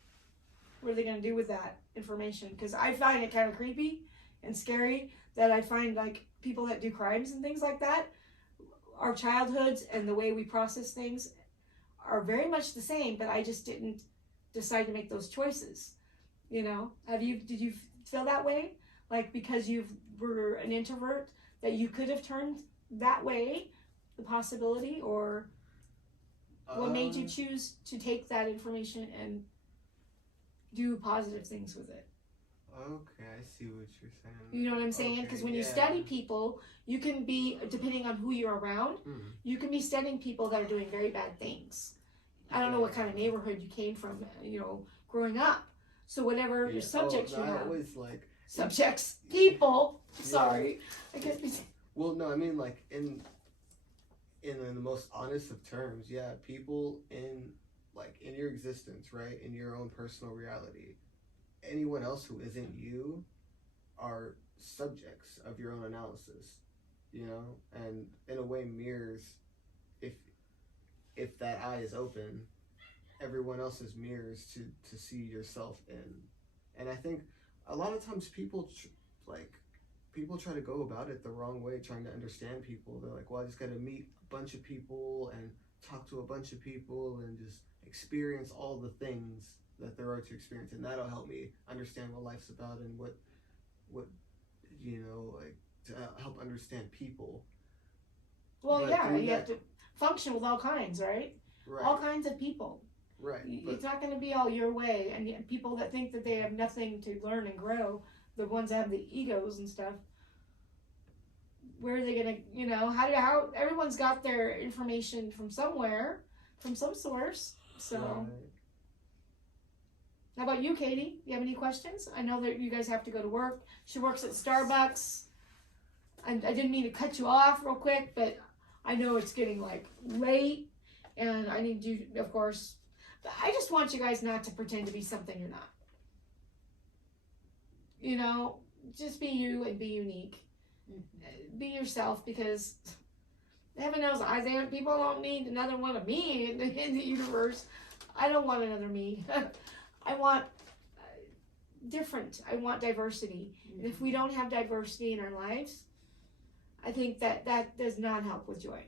What are they going to do with that information? Because I find it kind of creepy and scary that I find like people that do crimes and things like that, our childhoods and the way we process things are very much the same, but I just didn't decide to make those choices. You know, did you feel that way? Like because you were an introvert that you could have turned that way, the possibility, or what made you choose to take that information and do positive things with it? Okay, I see what you're saying. You know what I'm saying? Because when you study people, you can be, depending on who you're around, you can be studying people that are doing very bad things. I don't know what kind of neighborhood you came from, you know, growing up. So whatever your subjects you have. I always like subjects, people. Sorry, I can't be. Well, no, I mean like in the most honest of terms, yeah, people in your existence, right, in your own personal reality, anyone else who isn't you are subjects of your own analysis, you know, and in a way mirrors, if that eye is open, everyone else's mirrors to see yourself in. And I think a lot of times people try to go about it the wrong way, trying to understand people. They're like, well, I just got to meet a bunch of people and talk to a bunch of people and just experience all the things that there are to experience, and that'll help me understand what life's about and what you know, like to help understand people. Well, But yeah, doing you have that- to function with all kinds, right? Right. All kinds of people. Right. But It's not going to be all your way, and yet people that think that they have nothing to learn and grow, the ones that have the egos and stuff, where are they going to, you know, how everyone's got their information from somewhere, from some source. So, right. How about you, Katie? You have any questions? I know that you guys have to go to work. She works at Starbucks. I didn't mean to cut you off real quick, but I know it's getting like late, and I need you, of course. But I just want you guys not to pretend to be something you're not. You know, just be you and be unique. Be yourself, because heaven knows people don't need another one of me in the universe. I don't want another me. I want different. I want diversity. And if we don't have diversity in our lives, I think that does not help with joy.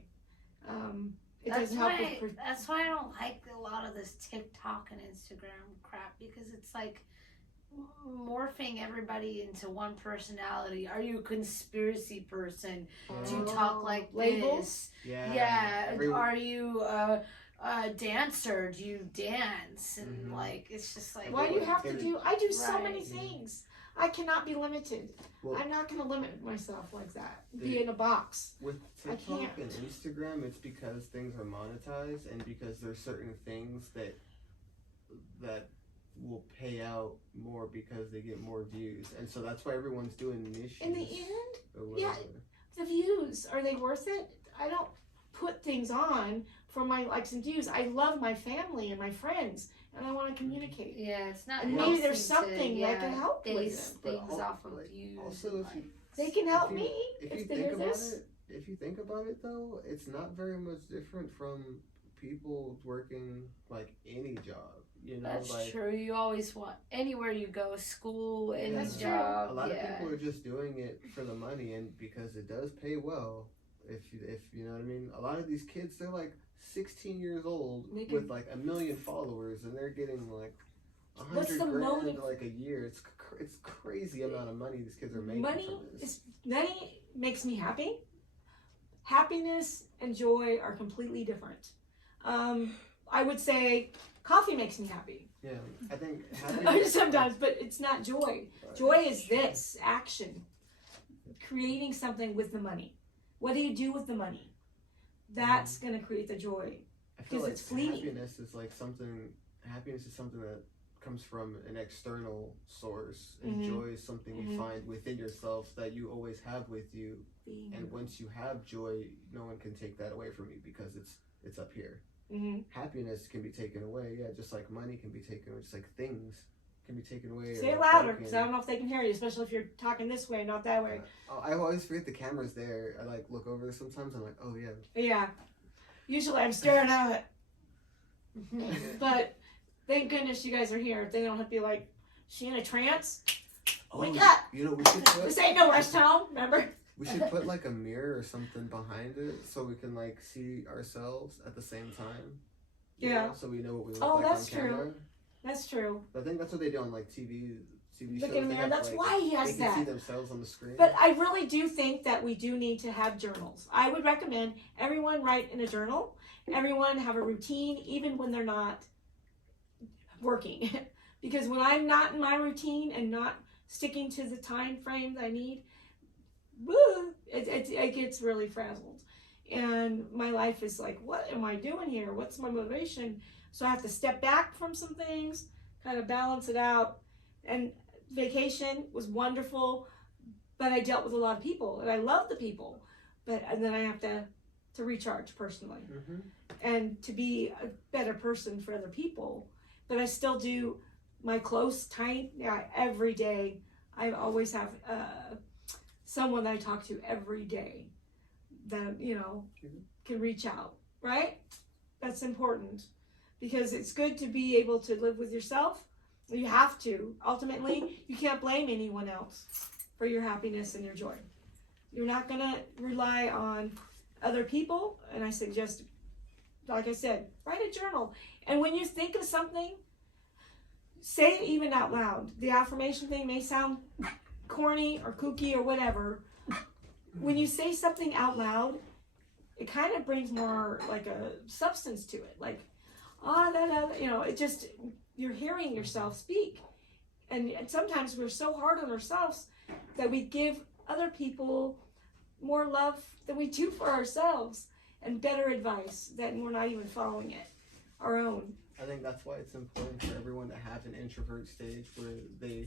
It doesn't help with. That's why I don't like a lot of this TikTok and Instagram crap, because it's like morphing everybody into one personality. Are you a conspiracy person? Do you talk like labels? this? Yeah. Yeah. Everyone- Are you dancer? Do you dance? And like, it's just like, Why do you have to do? I do so many Right. things. I cannot be limited. Well, I'm not going to limit myself like that. Be The- in a box. with I TikTok can't. and Instagram, it's because things are monetized and because there's certain things that will pay out more because they get more views, and so that's why everyone's doing niches. In the end, or yeah. whatever. the views, are they worth it? I don't put things on for my likes and views. I love my family and my friends, and I want to communicate. yeah, it's not. And maybe there's healthy something to, that can help with base it. But things off of like, views. also, and, if you- They can help If you- me If you if they think hear about this. it, if you think about it though, it's not very much different from people working like any job. You know, That's like true. You always want anywhere you go, school, any That's true. job. a lot yeah. of people are just doing it for the money and because it does pay well. If you know what I mean, a lot of these kids, they're like 16 years old They can- with like 1 million followers, and they're getting like What's 100 the grand motive? like a year. It's crazy amount of money these kids are making Money from this. money makes me happy. Happiness and joy are completely different. I would say coffee makes me happy. Yeah, I think Sometimes, but it's not joy. Joy is this action, creating something with the money. What do you do with the money? That's going to create the joy. I feel 'cause like it's fleeting. happiness is like something. Happiness is something that comes from an external source, and Mhm. joy is something Mhm. you find within yourself that you always have with you. And once you have joy, no one can take that away from you because it's up here. Mm-hmm. Happiness can be taken away, yeah, just like money can be taken away, just like things can be taken away. Say it or louder, broken. because I don't know if they can hear you, especially if you're talking this way, not that way. Oh, I always forget the camera's there. I like look over there sometimes. I'm like, oh yeah. Yeah. Usually I'm staring at it. But thank goodness you guys are here. They don't have to be like, she in a trance? Wake up! You know, we should put This ain't no rest home, remember? we should put like a mirror or something behind it so we can like see ourselves at the same time. You Yeah. know, so we know what we look Oh, like that's on camera. true. That's true. I think that's what they do on like TV shows. Look in the They mirror. have, That's like, why he has they can see that. themselves on the screen. But I really do think that we do need to have journals. I would recommend everyone write in a journal. Everyone have a routine, even when they're not working. Because when I'm not in my routine and not sticking to the time frames I need, woo, it gets really frazzled. And my life is like, what am I doing here? What's my motivation? So I have to step back from some things, kind of balance it out. And vacation was wonderful, but I dealt with a lot of people, and I love the people. And then I have to recharge personally Mhm. and to be a better person for other people. But I still do my close, tight, every day. I always have someone that I talk to every day that, can reach out, right? That's important because it's good to be able to live with yourself. You have to. Ultimately, you can't blame anyone else for your happiness and your joy. You're not going to rely on other people. And I suggest, like I said, write a journal. And when you think of something, say it even out loud. The affirmation thing may sound corny or kooky or whatever. When you say something out loud, it kind of brings more like a substance to it. Like, it just, you're hearing yourself speak. And sometimes we're so hard on ourselves that we give other people more love than we do for ourselves and better advice than we're not even following it, our own. I think that's why it's important for everyone to have an introvert stage where they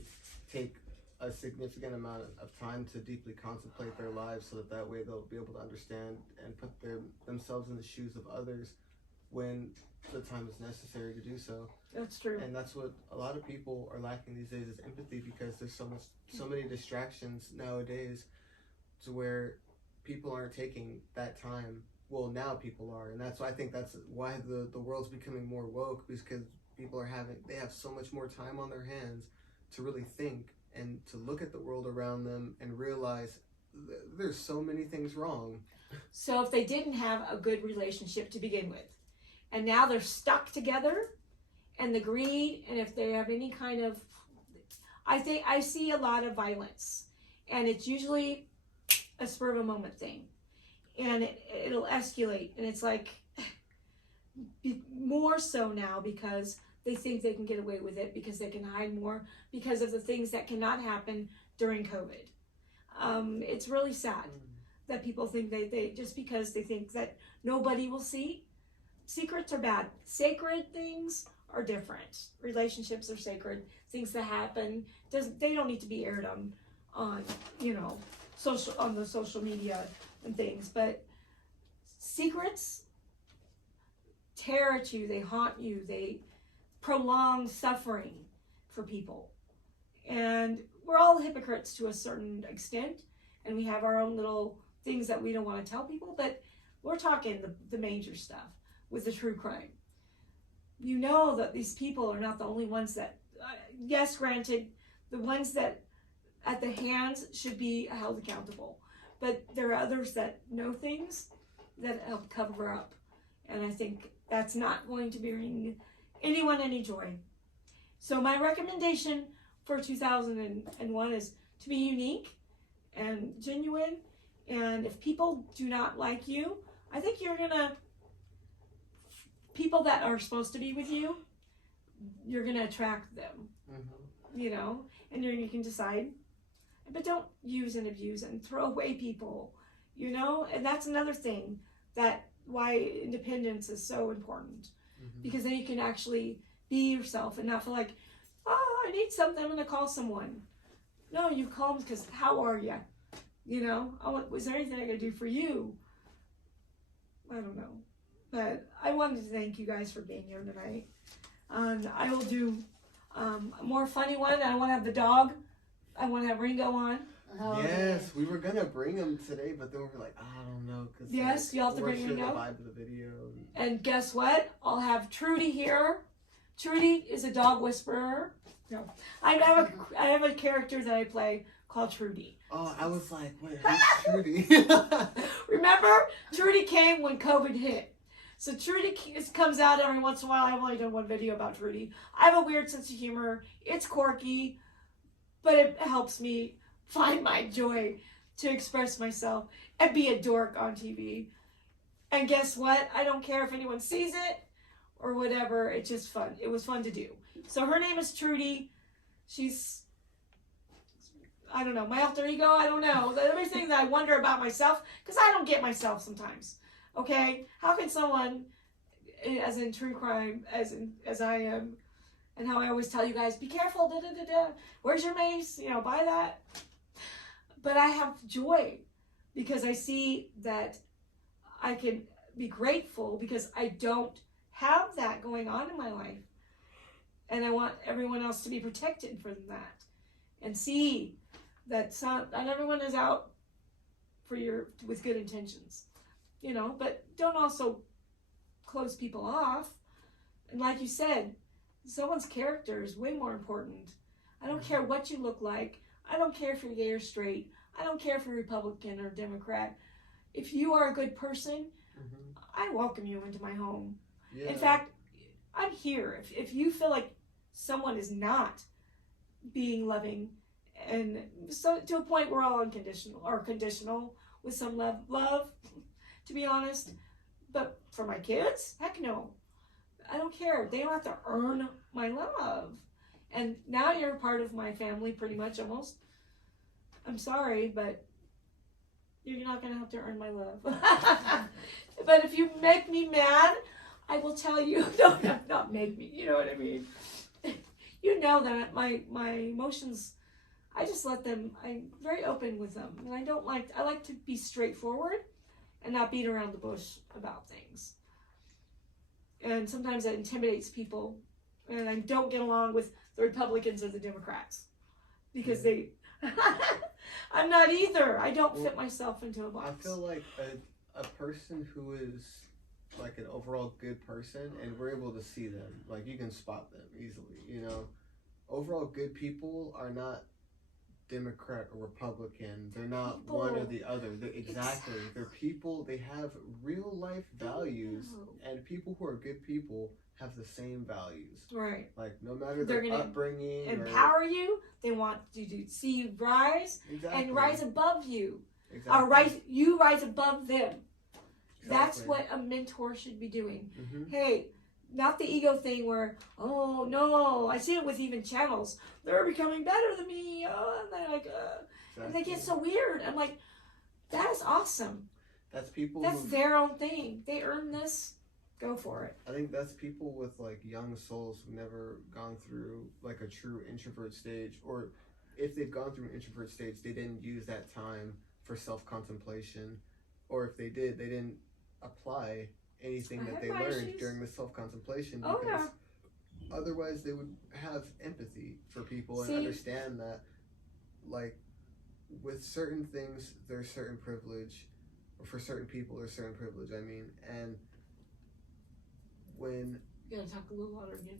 take a significant amount of time to deeply contemplate their lives so that way they'll be able to understand and put themselves in the shoes of others when the time is necessary to do so. That's true. And that's what a lot of people are lacking these days is empathy, because there's so many distractions nowadays to where people aren't taking that time. Well, now people are, and I think that's why the world's becoming more woke, because people they have so much more time on their hands to really think and to look at the world around them and realize there's so many things wrong. So if they didn't have a good relationship to begin with, and now they're stuck together, and the greed, and if they have any kind of, I see a lot of violence, and it's usually a spur of a moment thing, and it'll escalate, and it's like, more so now because they think they can get away with it, because they can hide more because of the things that cannot happen during COVID. It's really sad that people think they just because they think that nobody will see. Secrets are bad. Sacred things are different. Relationships are sacred. Things that happen, they don't need to be aired on the social media and things. But secrets tear at you. They haunt you. They prolong suffering for people. And we're all hypocrites to a certain extent, and we have our own little things that we don't want to tell people, but we're talking the major stuff with the true crime. You know that these people are not the only ones that, yes, granted, the ones that at the hands should be held accountable, but there are others that know things that help cover up, and I think that's not going to bring anyone any joy. So my recommendation for 2001 is to be unique and genuine, and if people do not like you, I think people that are supposed to be with you, you're gonna attract them, and you can decide, but don't use and abuse and throw away people, and that's another thing that why independence is so important, because then you can actually be yourself and not feel like, oh, I need something, I'm gonna call someone. No, you call them because how are you? Was there anything I could do for you? I don't know. But I wanted to thank you guys for being here tonight. I will do a more funny one. I want to have the dog. I want to have Ringo on. Yes, we were gonna bring him today, but then we were like, I don't know, because yes, you have to bring Ringo. The vibe of the video. And guess what? I'll have Trudy here. Trudy is a dog whisperer. No, I have a character that I play called Trudy. Oh, I was like, wait, who's Trudy? Remember, Trudy came when COVID hit. So Trudy comes out every once in a while. I've only done one video about Trudy. I have a weird sense of humor. It's quirky, but it helps me find my joy to express myself and be a dork on TV. And guess what? I don't care if anyone sees it or whatever. It's just fun. It was fun to do. So her name is Trudy. She's, I don't know, my alter ego. I don't know. Everything that I wonder about myself, because I don't get myself sometimes. Okay, how can someone, as in true crime, as I am, and how I always tell you guys, be careful, da da da da. Where's your mace? Buy that. But I have joy because I see that I can be grateful because I don't have that going on in my life, and I want everyone else to be protected from that, and see that not everyone is out with good intentions. But don't also close people off. And like you said, someone's character is way more important. I don't care what you look like. I don't care if you're gay or straight. I don't care if you're Republican or Democrat. If you are a good person, I welcome you into my home. Yeah. In fact, I'm here. If you feel like someone is not being loving, and so to a point we're all unconditional or conditional with some love, to be honest, but for my kids, heck no. I don't care. They don't have to earn my love. And now you're a part of my family, pretty much, almost. I'm sorry, but you're not going to have to earn my love. But if you make me mad, I will tell you, no, not make me, you know what I mean? You know that my emotions, I just let them, I'm very open with them. And I like to be straightforward and not beat around the bush about things. And sometimes that intimidates people. And I don't get along with the Republicans or the Democrats. Because I'm not either. I don't fit myself into a box. I feel like a person who is like an overall good person, and we're able to see them. Like, you can spot them easily, Overall good people are not Democrat or Republican. They're not one or the other. Exactly. They're people. They have real life values, and people who are good people have the same values. Right. Like, no matter their upbringing. Empower you. They want you to see you rise and rise above you. Exactly. Or you rise above them. Exactly. That's what a mentor should be doing. Mm-hmm. Hey, not the ego thing where, oh no, I see it with even channels. They're becoming better than me. Oh, and they're like, and they get so weird. I'm like, that is awesome. That's people. That's their own thing. They earn this. Go for it. I think that's people with like young souls who've never gone through like a true introvert stage, or if they've gone through an introvert stage, they didn't use that time for self-contemplation, or if they did, they didn't apply anything that they learned during the self-contemplation, because otherwise they would have empathy for people and understand that, like, with certain things there's certain privilege, or for certain people there's certain privilege, I mean, and when you gotta talk a little louder again.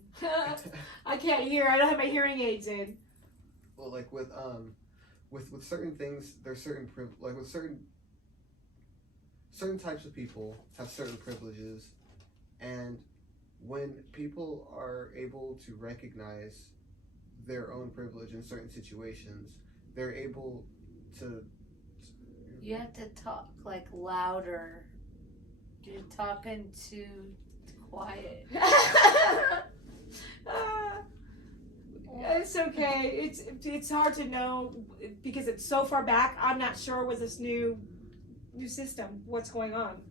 I can't hear. I don't have my hearing aids in. Well, like with certain things, there's certain like with certain types of people have certain privileges, and when people are able to recognize their own privilege in certain situations, they're able to. You have to talk like louder. You're talking too quiet. It's okay. It's hard to know because it's so far back. I'm not sure with this new system what's going on.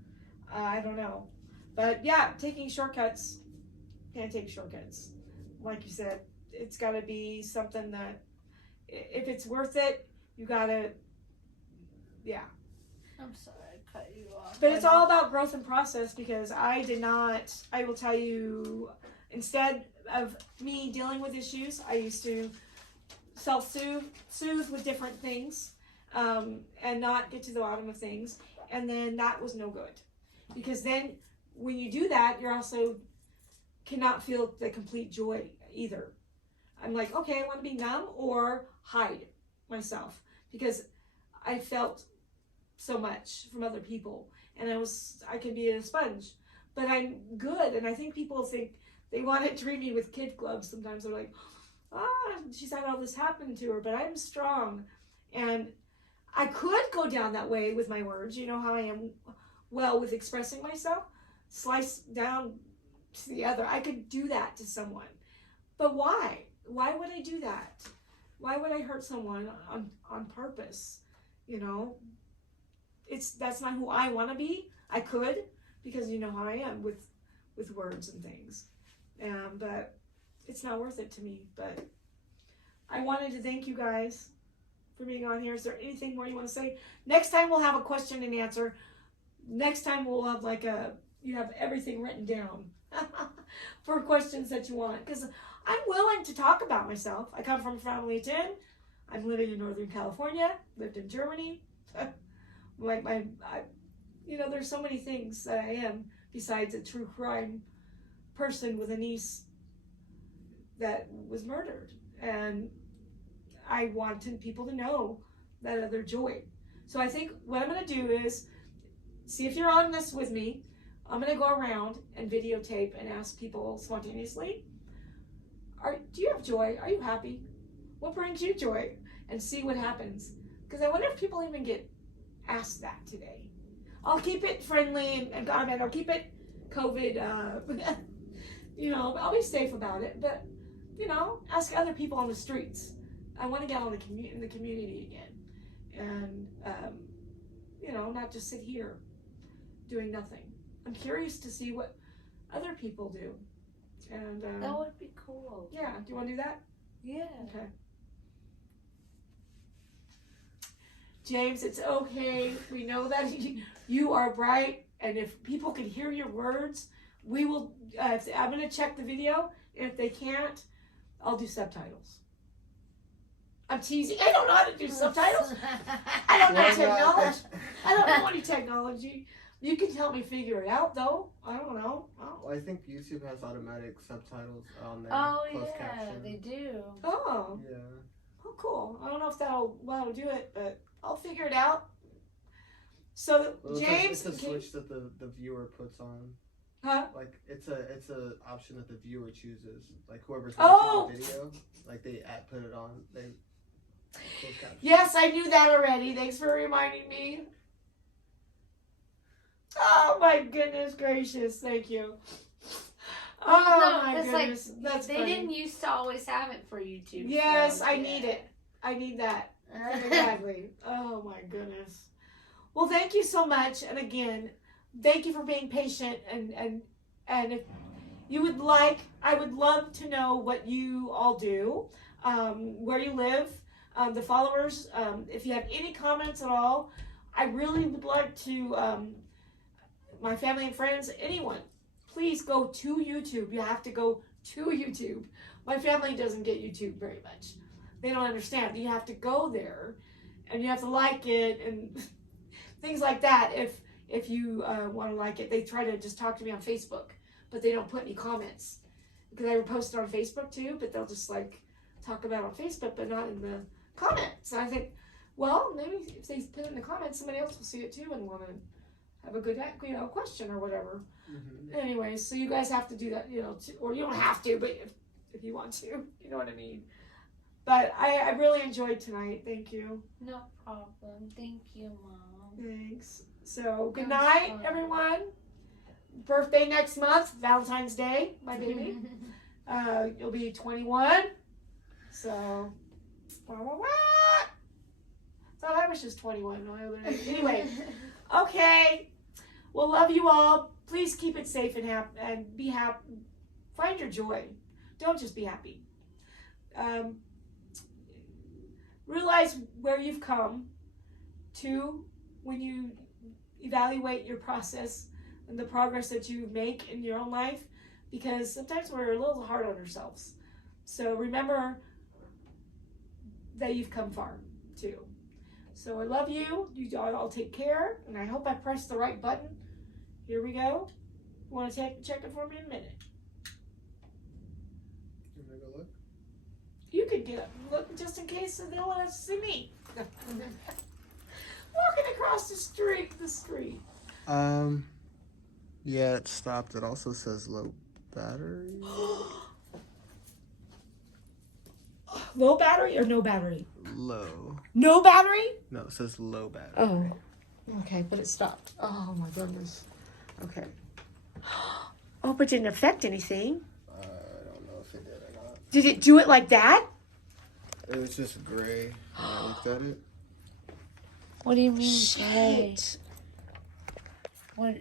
I don't know, but yeah, taking shortcuts. Can't take shortcuts. Like you said, it's got to be something that if it's worth it, you gotta. Yeah. I'm sorry, I cut you off. But it's all about growth and process, because I will tell you, instead of me dealing with issues, I used to self-soothe with different things, and not get to the bottom of things. And then that was no good, because then when you do that, you're also cannot feel the complete joy either. I'm like, okay, I want to be numb or hide myself, because I felt so much from other people, and I can be a sponge, but I'm good. And I think people think they want to treat me with kid gloves. Sometimes they're like, she's had all this happen to her, but I'm strong. And I could go down that way with my words. You know how I am well with expressing myself, slice down to the other. I could do that to someone, but why would I do that? Why would I hurt someone on purpose? You know, that's not who I want to be. I could, because you know how I am with words and things, but it's not worth it to me. But I wanted to thank you guys for being on here. Is there anything more you want to say? Next time we'll have a question and answer. Next time we'll have you have everything written down for questions that you want, because I'm willing to talk about myself. I come from a family of 10. I'm living in Northern California, lived in Germany. There's so many things that I am besides a true crime person with a niece that was murdered. And I wanted people to know that other joy. So I think what I'm going to do is see if you're on this with me. I'm going to go around and videotape and ask people spontaneously, do you have joy? Are you happy? What brings you joy? And see what happens. Because I wonder if people even get asked that today. I'll keep it friendly and comment. I'll keep it COVID, I'll be safe about it. But, ask other people on the streets. I want to get on in the community again. And, not just sit here doing nothing. I'm curious to see what other people do. And that would be cool. Yeah, do you want to do that? Yeah. Okay. James, it's okay. We know that you are bright, and if people can hear your words, we will. I'm going to check the video, and if they can't, I'll do subtitles. I'm teasing. I don't know how to do subtitles. I don't know technology. I don't know any technology. You can help me figure it out, though. I don't know. Well, I think YouTube has automatic subtitles on there. Oh, closed yeah, caption. they do. Oh. Yeah. Oh, cool. I don't know if that'll do it, but I'll figure it out. So, James, it's a switch that the viewer puts on. Huh? Like it's a option that the viewer chooses. Like whoever's watching the video, like they put it on. They closed caption. Yes, I knew that already. Thanks for reminding me. Oh my goodness gracious! Thank you. Oh No, my it's goodness, like that's they funny. didn't used to always have it for YouTube. Yes, so, I need it. I need that very badly. Oh my goodness. Well, thank you so much, and again, thank you for being patient. And if you would like, I would love to know what you all do, where you live, the followers. If you have any comments at all, I really would like to. My family and friends, anyone, please go to YouTube. You have to go to YouTube. My family doesn't get YouTube very much. They don't understand. You have to go there, and you have to like it and things like that. If you want to like it, they try to just talk to me on Facebook, but they don't put any comments because I post it on Facebook too. But they'll just like talk about it on Facebook, but not in the comments. And I think, well, maybe if they put it in the comments, somebody else will see it too and want to have a good, question or whatever. Mm-hmm. Anyway, so you guys have to do that, or you don't have to, but if you want to, you know what I mean. But I really enjoyed tonight. Thank you. No problem. Thank you, Mom. Thanks. So good That was night, fun. everyone. Birthday next month, Valentine's Day, my baby. You'll be 21. So, thought I was just 21. Anyway, okay. Well, love you all. Please keep it safe and be happy. Find your joy. Don't just be happy. Realize where you've come to when you evaluate your process and the progress that you make in your own life, because sometimes we're a little hard on ourselves. So remember that you've come far too. So I love you. You all take care, and I hope I pressed the right button. Here we go. You want to check it for me in a minute? You wanna go look? You could look just in case they don't want to see me. Walking across the street. Yeah, it stopped. It also says low battery. Low battery or no battery? Low. No battery? No, it says low battery. Oh. Okay, but it stopped. Oh my goodness. Okay. Oh, but it didn't affect anything. I don't know if it did or not. Did it do it like that? It was just gray when I looked at it. What do you mean? Shit. What?